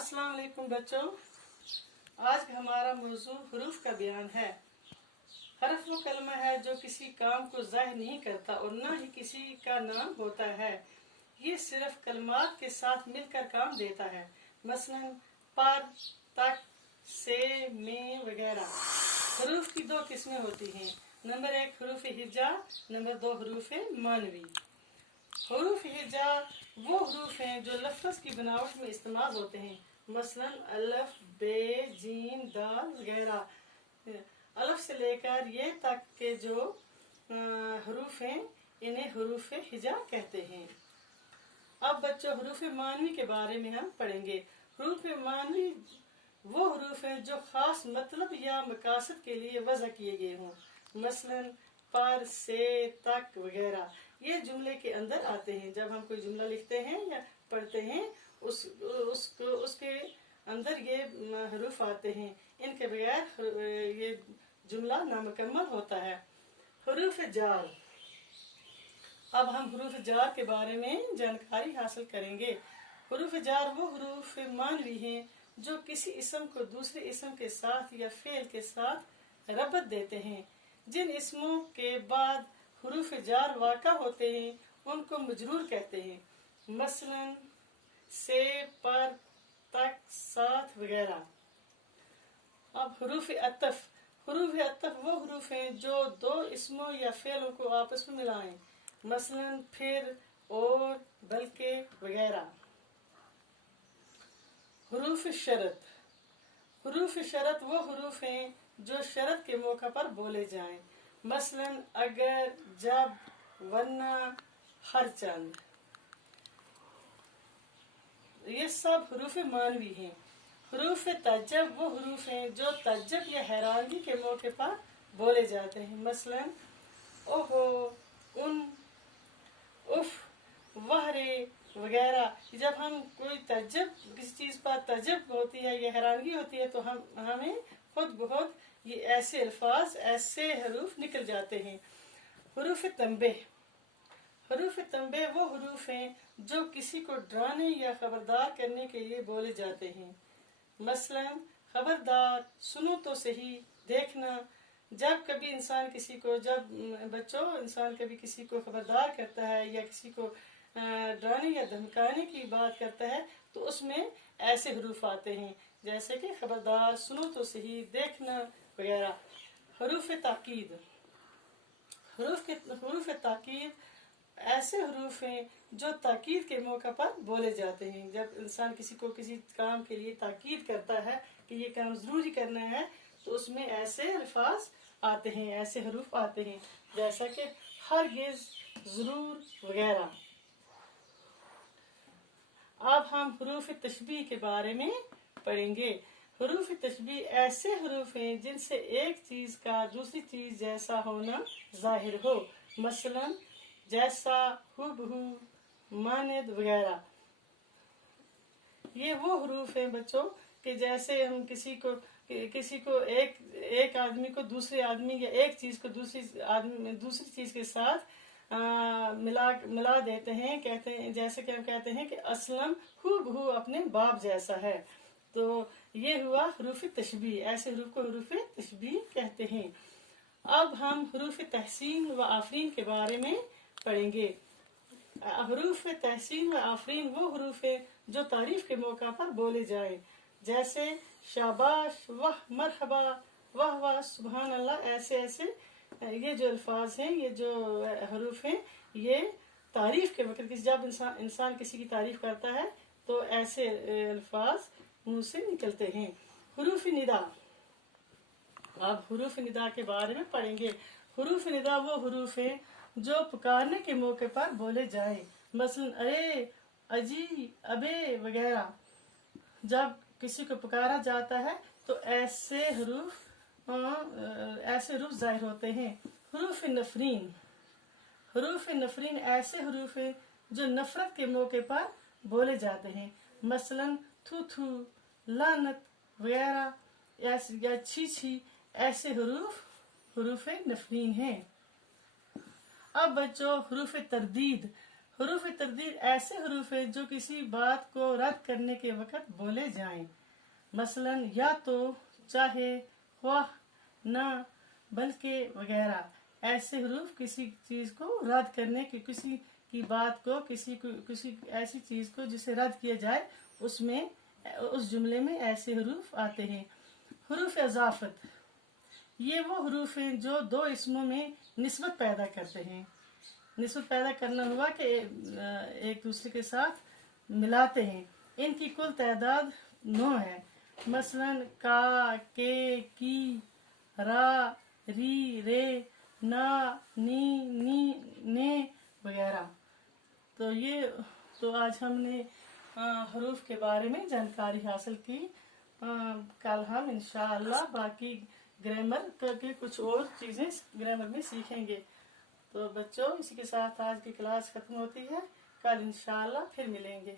अस्सलाम वालेकुम बच्चों, आज का हमारा मौजू हुरूफ का बयान है। हरफ वो कलमा है जो किसी काम को ज़ाहिर नहीं करता और न ही किसी का नाम होता है। ये सिर्फ कलमात के साथ मिलकर काम देता है, मसलन पर, तक, से, में वगैरह। हुरूफ की दो किस्में होती हैं। नंबर 1 हुरूफ हिजा, नंबर 2 हुरूफ मानवी। हुरूफ हिजा वो हुरूफ हैं जो लफ्ज़ की बनावट में इस्तेमाल होते हैं, मसलन अलफ, बे, जीम, दाल वगैरह। अलफ से लेकर ये तक के जो हुरूफ हैं इन्हें हुरूफ हिजा कहते हैं। अब बच्चों हुरूफ मानवी के बारे में हम पढ़ेंगे। हुरूफ मानवी वो हुरूफ हैं जो खास मतलब या मकासद के लिए वज़ा किए गए हों, मसलन पर, से, तक वगैरह। ये जुमले के अंदर आते हैं। जब हम कोई जुमला लिखते हैं या पढ़ते हैं उसके अंदर ये हरूफ आते हैं। इनके बगैर ये जुमला नामुकम्मल होता है। हुरूफ जार। अब हम हुरूफ जार के बारे में जानकारी हासिल करेंगे। हुरूफ जार वो हुरूफ मानवी हैं जो किसी इसम को दूसरे इसम के साथ या फेल के साथ रबत देते हैं। जिन इसमों के बाद हुरूफ जार वाक़ा होते हैं उनको मजरूर कहते हैं, मसलन से, पर, तक, साथ वगैरह। अब हुरूफ अतफ। हुरूफ अतफ वो हुरूफ हैं जो दो इसमों या फेलों को आपस में मिलाएं, मसलन फिर, और, बल्कि वगैरह। हुरूफ शरत। हुरूफ शरत वो हुरूफ हैं जो शरत के मौका पर बोले जाएं, मसलन अगर, जब, वरना, हर चंद। ये सब हुरूफ मानवी हैं। हुरूफ तज्जब वो हुरूफ हैं जो तज्जब या हैरानगी के मौके पर बोले जाते हैं, मसलन ओहो, उन, उफ, वहरे वगैरह। जब हम कोई तज्जब किसी चीज पर तज्जब होती है या हैरानगी होती है तो हमें खुद बहुत ये ऐसे अल्फाज, ऐसे हरूफ निकल जाते हैं। हुरूफ तंबे। हुरूफ तंबे वो हुरूफ हैं जो किसी को डराने या खबरदार करने के लिए बोले जाते हैं, मसलन खबरदार, सुनो तो सही, देखना। जब कभी इंसान किसी को इंसान कभी किसी को खबरदार करता है या किसी को डराने या धमकाने की बात करता है तो उसमें ऐसे हुरूफ आते हैं, जैसे कि खबरदार, सुनो तो सही, देखना वगैरह। हुरूफ ताकीद। हुरूफ ताकीद ऐसे हुरूफ हैं जो ताकीद के मौका पर बोले जाते हैं। जब इंसान किसी को किसी काम के लिए ताकीद करता है कि ये काम जरूरी करना है तो उसमें ऐसे अल्फाज आते हैं, ऐसे हुरूफ आते हैं, जैसा कि हरगिज, जरूर वगैरह। अब हम हुरूफ तशबीह के बारे में पढ़ेंगे। हुरूफ तशबीह ऐसे हुरूफ हैं जिनसे एक चीज का दूसरी चीज जैसा होना जाहिर हो, मसलन जैसा, हुबहू, मानद वगैरह। ये वो हुरूफ हैं बच्चों कि जैसे हम किसी को एक आदमी को दूसरे आदमी या एक चीज को दूसरी चीज के साथ मिला देते हैं, कहते हैं, जैसे कि हम कहते हैं कि असलम हुबहू अपने बाप जैसा है। तो ये हुआ हुरूफ तशबीह। ऐसे हुरूफ को हुरूफ तशबीह कहते हैं। अब हम हुरूफ तहसीन व आफरीन के बारे में पढ़ेंगे। हुरूफ तहसीन व आफरीन वो हुरूफ है जो तारीफ के मौका पर बोले जाए, जैसे शाबाश, वाह, मरहबा, वाह वाह, सुबहान अल्लाह। ऐसे ये जो अल्फाज हैं, ये जो हुरूफ हैं, ये तारीफ के वक्त जब इंसान किसी की तारीफ करता है तो ऐसे अल्फाज मुंह से निकलते हैं। हुरूफ निदा। अब हुरूफ निदा के बारे में पढ़ेंगे। हुरूफ निदा वो हुरूफ है जो पुकारने के मौके पर बोले जाए, मसलन अरे, अजी, अबे वगैरह। जब किसी को पुकारा जाता है तो ऐसे हुरूफ जाहिर होते हैं। हुरूफ नफरीन। हुरूफ नफरीन ऐसे हुरूफ हैं जो नफरत के मौके पर बोले जाते हैं, मसलन थू थू, लानत वगैरह, या छी छी। ऐसे हुरूफ नफरीन हैं। अब बच्चों हुरूफ तरदीद। حروف تردید ایسے حروف ہیں جو کسی بات کو رد کرنے کے وقت بولے جائیں، مثلا یا تو، چاہے، خواہ، نہ، بلکہ وغیرہ۔ ایسے حروف کسی چیز کو رد کرنے کی، کسی کی بات کو، کسی ایسی چیز کو جسے رد کیا جائے، اس جملے میں ایسے حروف آتے ہیں۔ حروف اضافت، یہ وہ حروف ہیں جو دو اسموں میں نسبت پیدا کرتے ہیں۔ نسبت پیدا کرنا ہوا کہ ایک دوسرے کے ساتھ ملاتے ہیں۔ ان کی کل تعداد 9 ہے، مثلا کا، کے، کی، را، ری، رے، نا، نی، نے وغیرہ۔ تو آج ہم نے حروف کے بارے میں جانکاری حاصل کی۔ کل ہم انشاءاللہ باقی گرامر کے کچھ اور چیزیں گرامر میں سیکھیں گے۔ تو بچوں، اسی کے ساتھ آج کی کلاس ختم ہوتی ہے، کل انشاءاللہ پھر ملیں گے۔